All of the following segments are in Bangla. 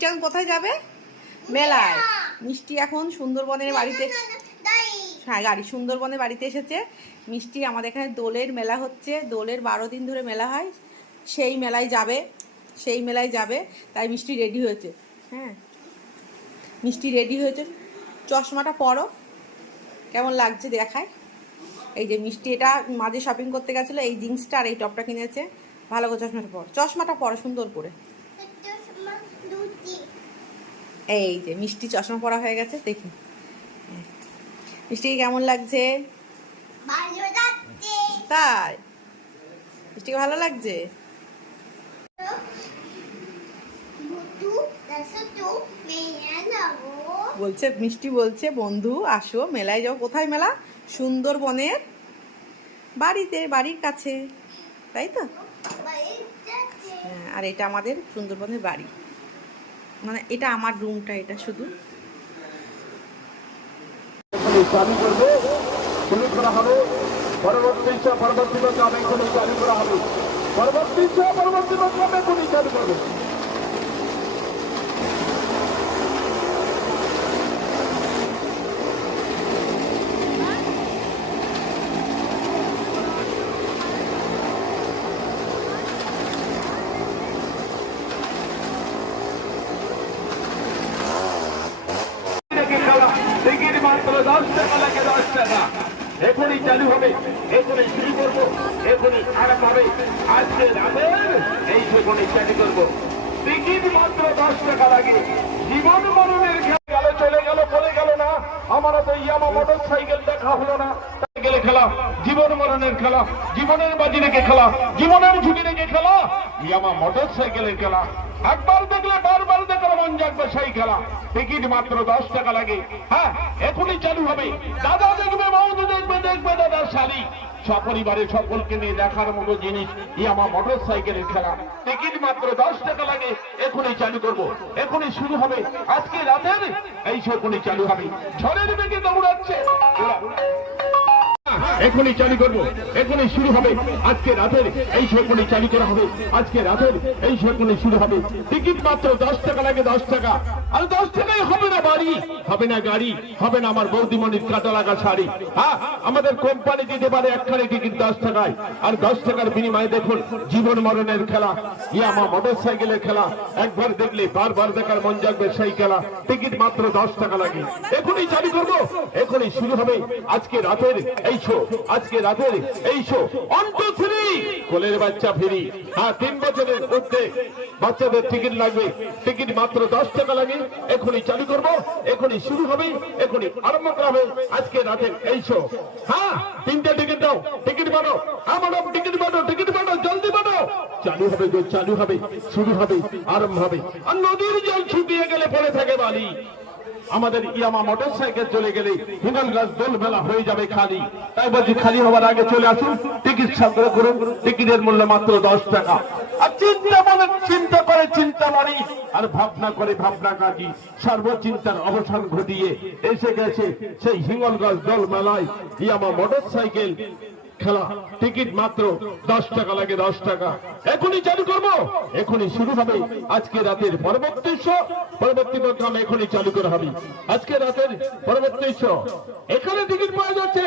মিষ্টি এখন কোথায় যাবে? মেলায়। মিষ্টি এখন সুন্দরবনের বাড়িতে, হ্যাঁ গাড়ি সুন্দরবনের বাড়িতে এসেছে। মিষ্টি আমাদের এখানে দোলের মেলা হচ্ছে, দোলের 12 দিন ধরে মেলা হয়, সেই মেলায় যাবে। তাই মিষ্টি রেডি হয়েছে। হ্যাঁ মিষ্টি রেডি হয়েছে। চশমাটা পরো, কেমন লাগছে দেখায়। এই যে মিষ্টি এটা মাঝে শপিং করতে গেছিলো, এই জিন্সটা আর এই টপটা কিনেছে। ভালো করে চশমাটা পরো সুন্দর করে। এই যে মিষ্টি চশমা পরা হয়ে গেছে, দেখুন মিষ্টিকে কেমন লাগছে? তাই মিষ্টিকে ভালো লাগছে? বলছে মিষ্টি বলছে বন্ধু আসো মেলায় যাও। কোথায় মেলা? সুন্দরবনের বাড়ির কাছে, তাই তো? হ্যাঁ, আর এটা আমাদের সুন্দরবনের বাড়ি, মানে এটা আমার রুমটা, এটা শুধু চালু করবে, শুরু করা হবে। পরবর্তী প্রোগ্রাম এখনই চালু করা হবে। পরবর্তী প্রোগ্রাম এখনই চালু করবে। মাত্র 10 টাকা লাগে, 10 টাকা এখনই চালু হবে, এখনই শুরু করবো, এখনই আরম্ভ হবে। আজকে রাতের এই সেখানে চালু করবো। টিকিট মাত্র 10 টাকা লাগে। জীবন মরণের গেল, চলে গেল, বলে গেল না। আমার তো ইয়ামা মোটর সাইকেল দেখা হলো না। সাইকেলে খেলা, জীবন মরণের খেলা, জীবনের বাজি রেখে খেলা, জীবনের ঝুঁকি রেখে খেলা, ইয়ামা মোটর সাইকেলের খেলা। একবার দেখলে বারবার দেখার মন জাগবে সেই খেলা। টিকিট মাত্র 10 টাকা লাগে। হ্যাঁ এখনই চালু হবে। দাদা দেখবে, বৌদি দেখবে, দাদা শালি, সপরিবারে সকলকে নিয়ে দেখার মতো জিনিস ইয়ামা মোটর সাইকেলের খেলা। টিকিট মাত্র 10 টাকা লাগে। এখনই চালু করব, এখনই শুরু হবে। আজকে রাতের এই এখনই চালু হবে। ঝড়ের বেগে দৌড়াচ্ছে, এখনই চালু করবো, এখনই শুরু হবে। আজকে রাতের এই এখনই চালু করা হবে। আজকে রাতের এই এখনই শুরু হবে। টিকিট মাত্র 10 টাকা লাগে, 10 টাকা। আর 10 টাকায় হবে না বাড়ি, হবে না গাড়ি, হবে না আমার বৌদিমণির কাটা লাগা শাড়ি। হ্যাঁ আমাদের কোম্পানি দিতে পারে একখানি টিকিট 10 টাকায়। আর 10 টাকার বিনিময়ে দেখুন জীবন মরণের খেলা, ইয়ামা মোটর সাইকেলের খেলা। একবার দেখলে বারবার দেখার মন জাগবে সেই খেলা। টিকিট মাত্র 10 টাকা লাগে। এখনই চালু করবো, এখনই শুরু হবে। আজকে রাতের এই শো, আজকে রাতের এই শো 1 2 3 কোলের বাচ্চা ফ্রি। হ্যাঁ 3 বছরের মধ্যে বাচ্চাদের টিকিট লাগবে। টিকিট মাত্র 10 টাকা লাগে। এখনই চালু করব, এখনই শুরু হবে, এখনই আরম্ভ করা হবে আজকে রাতের এই শো। হ্যাঁ 3টে টিকিট দাও, টিকিট বানো, আমার টিকিট বানো, জলদি বানো। চালু হবে, চালু হবে, শুরু হবে, আরম্ভ হবে। আর নদীর জল শুকিয়ে গেলে পড়ে থাকে বালি। আমাদের ইয়ামা মোটর সাইকেল চলে গেলে হিঙ্গলগঞ্জ দোল মেলা হয়ে যাবে খালি। তাই বলছি খালি হওয়ার আগে চলে আসুন, টিকিট সংগ্রহ করুন। টিকিটের মূল্য মাত্র 10 টাকা। আর চিন্তা করে চিন্তা মারি, আর ভাবনা করে ভাবনা কাটি। সর্বচিন্তার অবসান ঘটিয়ে এসে গেছে সেই হিঙ্গলগঞ্জ দোল মেলায় ইয়ামা মোটর সাইকেল খেলা। টিকিট মাত্র 10 টাকা লাগে, 10 টাকা। এখনই চালু করব, এখনই শুরু হবে। আজকে রাতের পরবর্তী শো, পরবর্তী প্রোগ্রাম এখনই চালু করা হবে। আজকে রাতের পরবর্তী শো, এখানে টিকিট পাওয়া যাচ্ছে।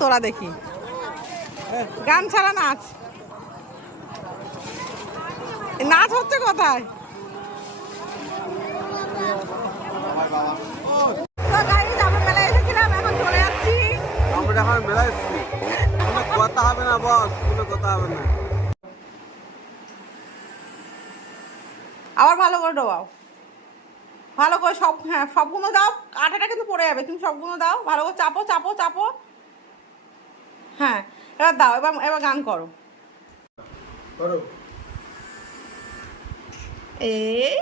তোরা দেখি গান ছাড়া নাচ, নাচ হচ্ছে কোথায়? আমরা মেলায় এসেছিলাম, এখন চলে যাচ্ছি আমার মেলা এসছি, কোনো কথা হবে না বস, কোনো কথা হবে না। আবার ভালো করে ডোবাও, ভালো করে সব, হ্যাঁ সবগুলো দাও, আটাটা কিন্তু পড়ে যাবে, তুমি সবগুলো দাও, ভালো করে চাপো চাপো চাপো। হ্যাঁ এবার দাও, এবার এবার গান করো। এই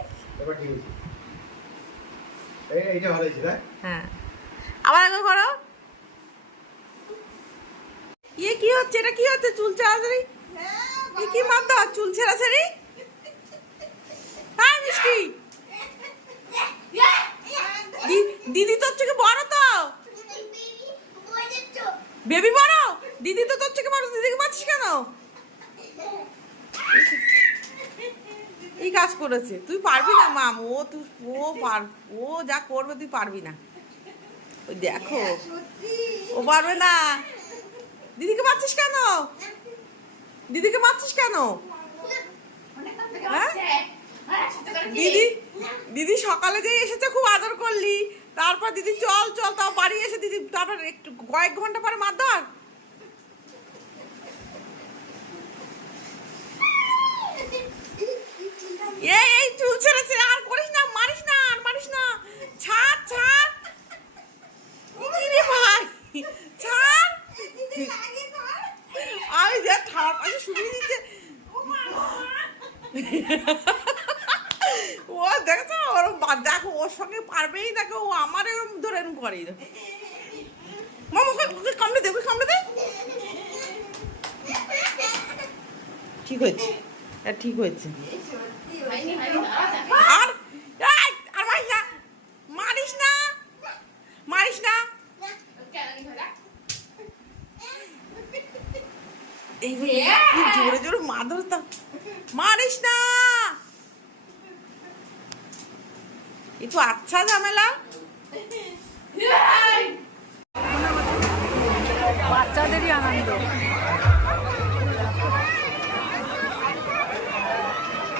এইটা ভালো হয়েছে তাই? হ্যাঁ আবার একবার করো। ইয়ে কি হচ্ছে, এটা কি হচ্ছে? চুল ছেঁড়াছেড়ি, কি মারতে হয়? চুল ছেঁড়াছেড়ি। হ্যাঁ মিষ্টি দিদি তোর থেকে বড় তো, বেবি বড়, দিদি তো তোর থেকে বড়, দিদিকে পাচ্ছিস কেন? এই কাজ করেছে, তুই পারবি না মাম, ও যা করবে তুই পারবি না। ওই দেখো ও পারবে না। দিদিকে মারছিস কেন? দিদিকে মারছিস কেন? হ্যাঁ দিদি সকালে যে এসেছে খুব আদর করলি, তারপর দিদি চল চল, তাও বাড়ি এসে দিদি তারপর একটু কয়েক ঘন্টা পরে মারধর। এই চুল ছেড়েছে, আর করিস না, মারিস না, আর মারিস না, ছাড় ছাড়। কি রে ভাই, ছাড়। আমি যে ঠাড়ার পাশে শুনিয়ে দিচ্ছে। ও দেখছো ওরম, দেখো ওর সঙ্গে পারবেই, দেখো ও আমার এরম ধরে এরম করে। মামা ওকে কামড়ে দে, ওকে কামড়ে দে। ঠিক হয়েছে, ঠিক হয়েছে। আর আর মারিস না, মারিস না, মারিস না। এই জোরে জোরে মাদর, মারিস না। একটু আচ্ছা ঝামেলা। বাচ্চাদেরই আনন্দ।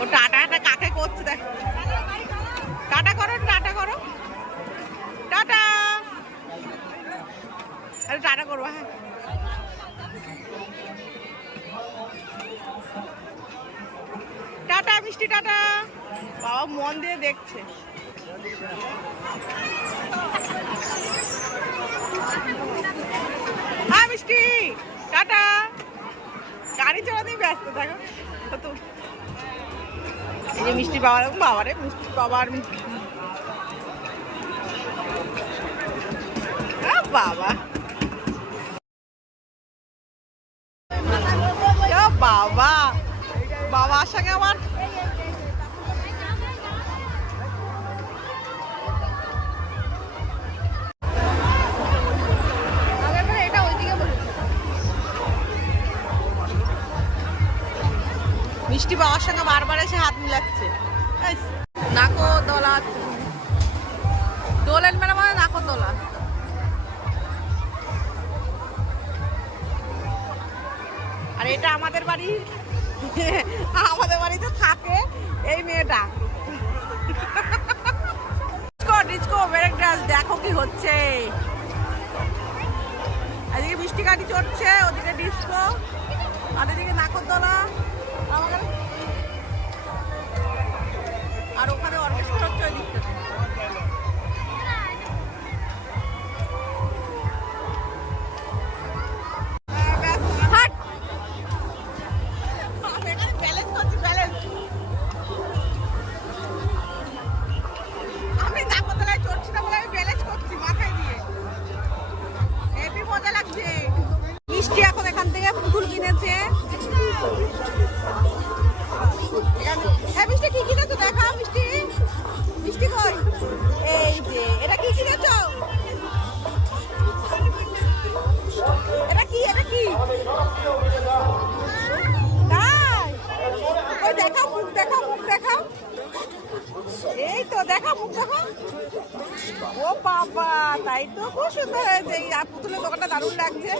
ও টাটা কাকে করছে দেখ, টাটা করো, টাটা করো, টাটা। আরে টাটা করবো। হ্যাঁ টাটা মিষ্টি, টাটা। বাবা মন দিয়ে দেখছে। হ্যাঁ মিষ্টি টাটা। গাড়ি চালাতেই ব্যস্ত থাকো তো। এই যে মিষ্টি বাবারে মিষ্টি বাবার বাবা, বাবা বাবার সঙ্গে আমার মিষ্টি বাবার সঙ্গে বারবার এসে হাত মিলাচ্ছে। নাকো দোলা, দোলের মেলা মানে নাকো দোলা। আর এটা আমাদের বাড়ি, আমাদের বাড়িতে থাকে এই মেয়েটা। ডিস্কো ব্রেক ডান্স, দেখো কি হচ্ছে। এদিকে মিষ্টি গাড়ি চড়ছে, ওদিকে ডিস্কো, আর এদিকে নাকরদোলা, আর ওখানে অর্কেস্ট্রা হচ্ছে ওই দিকটাতে। আমি নাকরদোলায় চড়ছি না বলে আমি ব্যালেন্স করছি মাথায় দিয়ে, হেভি মজা লাগছে। মিষ্টি এখন এখান থেকে পুতুল কিনেছে। মিষ্টি কি কিনেছো দেখা, মিষ্টি মিষ্টি কই? এই যে এটা কি কিনেছো? এটা কি, এটা কি? তাই ওই দেখা, মুখ দেখা, মুখ দেখা। এই তো দেখা, মুখ দেখা। ও বাবা, তাই তো খুব সুন্দর হয়েছে। এই পুতুলের দোকানটা দারুণ লাগছে।